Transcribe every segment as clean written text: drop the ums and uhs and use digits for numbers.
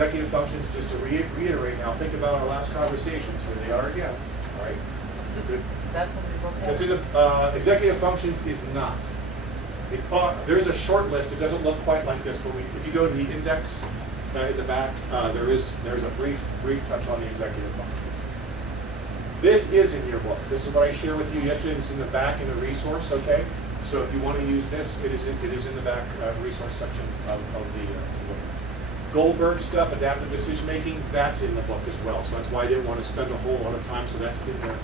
executive functions, just to reiterate now, think about our last conversations. Here they are again, all right? That's in the book. It's in the, executive functions is not. There's a short list. It doesn't look quite like this, but if you go to the index in the back, there's a brief touch on the executive functions. This is in your book. This is what I shared with you yesterday. This is in the back in the resource, okay? So if you want to use this, it is in the back resource section of the book. Goldberg stuff, adaptive decision making, that's in the book as well. So that's why I didn't want to spend a whole lot of time. So that's in there.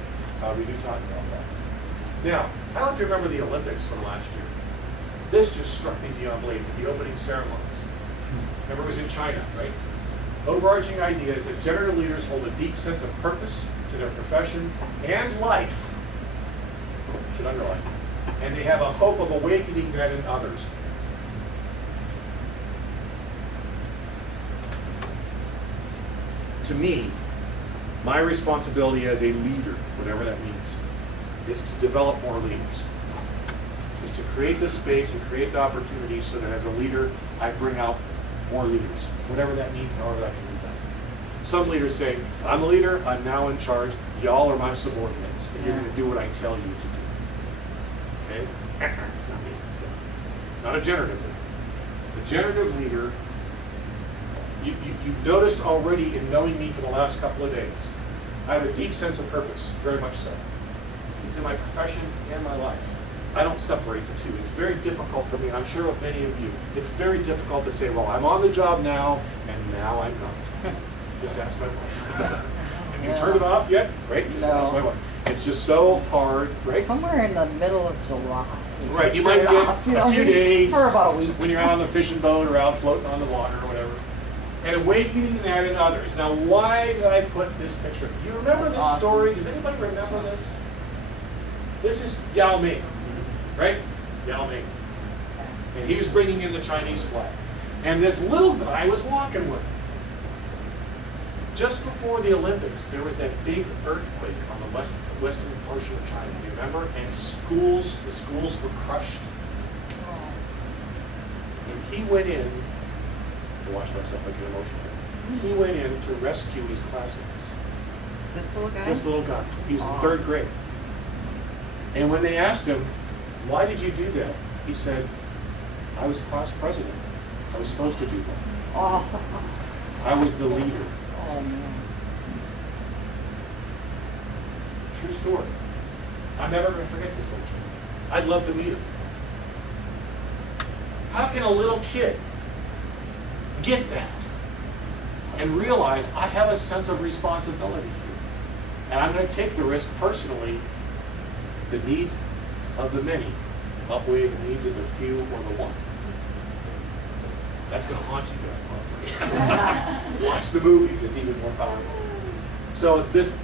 We do talk about that. Now, I don't know if you remember the Olympics from last year. This just struck me beyond belief at the opening ceremonies. Remember, it was in China, right? Overarching idea is that generative leaders hold a deep sense of purpose to their profession and life. Should underline. And they have a hope of awakening that in others. To me, my responsibility as a leader, whatever that means, is to develop more leaders. Is to create the space and create the opportunities so that as a leader, I bring out more leaders. Whatever that means, however that can be done. Some leaders say, I'm a leader, I'm now in charge, y'all are my subordinates, and you're going to do what I tell you to do. Okay? Not me. Not a generative leader. The generative leader, you've noticed already in knowing me for the last couple of days, I have a deep sense of purpose, very much so. It's in my profession and my life. I don't separate the two. It's very difficult for me, I'm sure with many of you, it's very difficult to say, well, I'm on the job now, and now I'm not. Just ask my wife. Have you turned it off yet? Right? Just ask my wife. It's just so hard, right? Somewhere in the middle of July. Right, you might get a few days for about a week when you're out on the fishing boat or out floating on the water or whatever. And awakening that in others. Now, why did I put this picture? Do you remember this story? Does anybody remember this? This is Yao Ming, right? Yao Ming. And he was bringing in the Chinese flag. And this little guy was walking with him. Just before the Olympics, there was that big earthquake on the western portion of China. Do you remember? And the schools were crushed. And he went in, to watch myself, I get emotional. He went in to rescue his classmates. This little guy? This little guy. He was in 3rd grade. And when they asked him, why did you do that? He said, I was class president. I was supposed to do that. Oh. I was the leader. Oh, man. True story. I'm never going to forget this little kid. I'd love to meet him. How can a little kid get that and realize I have a sense of responsibility here? And I'm going to take the risk personally. The needs of the many outweigh the needs of the few or the one. That's going to haunt you guys. Watch the movies, it's even more powerful. So this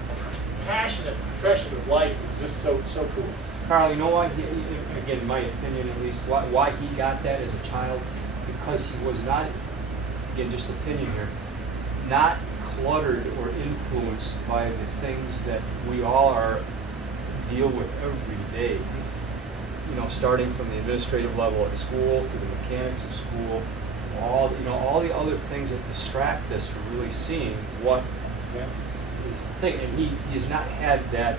passionate profession of life is just so cool. Carl, you know why, again, in my opinion at least, why he got that as a child? Because he was not, again, just opinion here, not cluttered or influenced by the things that we all deal with every day. You know, starting from the administrative level at school, through the mechanics of school, all the other things that distract us from really seeing what is the thing. And he has not had that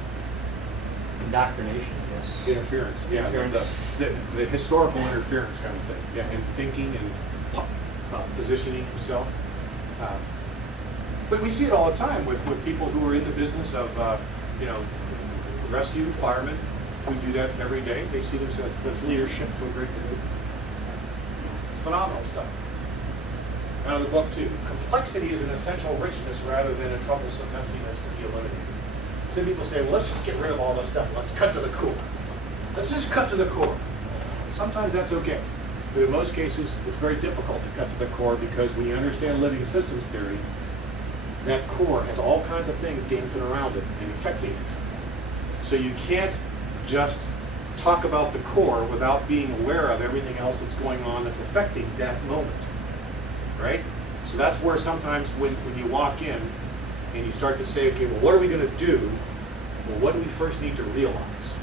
indoctrination, I guess. Interference, yeah. Interference. The historical interference kind of thing. Yeah, and thinking and positioning himself. But we see it all the time with people who are in the business of, rescue, firemen, who do that every day. They see themselves, that's leadership to a great degree. It's phenomenal stuff. Out of the book too. Complexity is an essential richness rather than a troublesome messiness to be eliminated. Some people say, well, let's just get rid of all this stuff and let's cut to the core. Let's just cut to the core. Sometimes that's okay. But in most cases, it's very difficult to cut to the core because when you understand living systems theory, that core has all kinds of things dancing around it and affecting it. So you can't just talk about the core without being aware of everything else that's going on that's affecting that moment. Right? So that's where sometimes when you walk in and you start to say, okay, well, what are we going to do? Well, what do we first need to realize?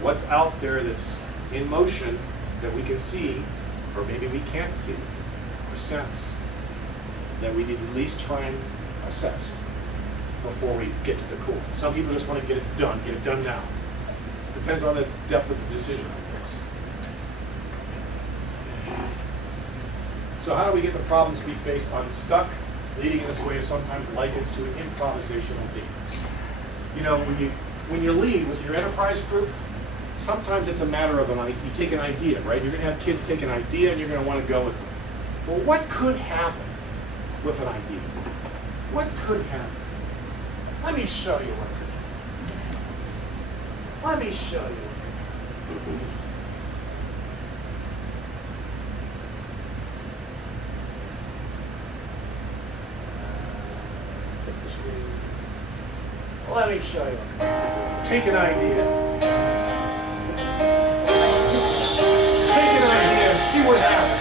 What's out there that's in motion that we can see, or maybe we can't see, or sense? that we need to at least try and assess before we get to the core. Some people just want to get it done now. Depends on the depth of the decision, I guess. So how do we get the problems we face unstuck? Leading in this way is sometimes likened to an improvisational dance. You know, when you lead with your enterprise group, sometimes it's a matter of you take an idea, right? You're going to have kids take an idea and you're going to want to go with it. Well, what could happen with an idea? What could happen? Let me show you what could happen. Let me show you what could happen. Flip the screen. Let me show you. Take an idea. Take an idea and see what happens.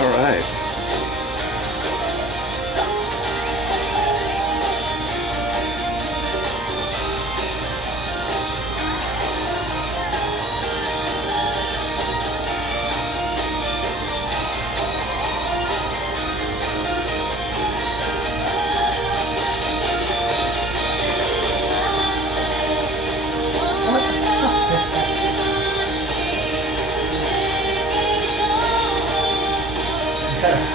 All right. Yeah.